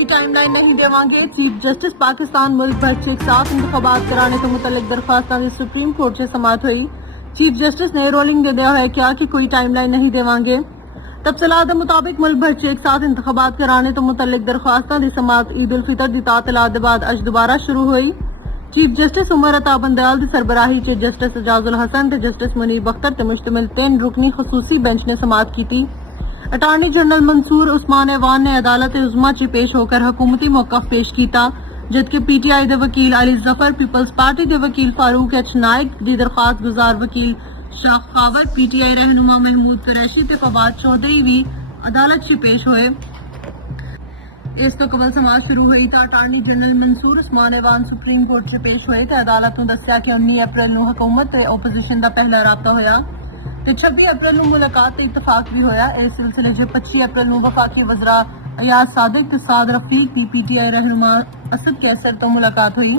कोई टाइमलाइन नहीं देवांगे। Chief justice Pakistan मुल्क भर च एक साथ इंतखाबात कराने तो मुतल्लिक दरख्वास्तां दी सुप्रीम कोर्ट से समात हुई। चीफ जस्टिस ने रोलिंग दे दिया है क्या कि कोई टाइमलाइन नहीं देवांगे। तफसीलात के मुताबिक मुल्क भर च एक साथ इंतखाबात कराने तो मुतल्लिक दरख्वास्तां दी समात ईद उल फितर दी तातीलात दे बाद अज दोबारा शुरू हुई। चीफ जस्टिस उमर अता बंदयाल दी सरबराही च जस्टिस एजाजुल हसन ते जस्टिस मुनीब अख्तर ते मुश्तमिल 3 रुकनी खसूसी बेंच ने समात की। अटारनी जनरल मंसूर उस्मान ऐवान ने अदालत उज़्मा च पेश होकर हुकूमती मौक़िफ़ पेश किया, जबकि पीटीआई के वकील अली जफर, पीपल्स पार्टी के वकील फारूक एच नाइक की दरख्वास्त गुजार वकील शाह खावर, पीटीआई रहनुमा महमूद कुरैशी ते फवाद चौधरी भी अदालत च पेश हुए। इस तो कबल समाज शुरू हुई तो अटारनी जनरल मंसूर उस्मान ऐवान सुप्रीम कोर्ट च पेश हुए तो अदालत ने दस्सिया कि 19 अप्रैल को हुकूमत ते ओपोजिशन का पहला राबता होया ते 26 अप्रैल को मुलाकात ते इतफाक भी होया। इस सिलसिले च 25 अप्रैल को वफाकी वज़रा अयाज सादिक ते साद रफीक की पीटीआई रहनुमा असद कैसर तो मुलाकात हुई।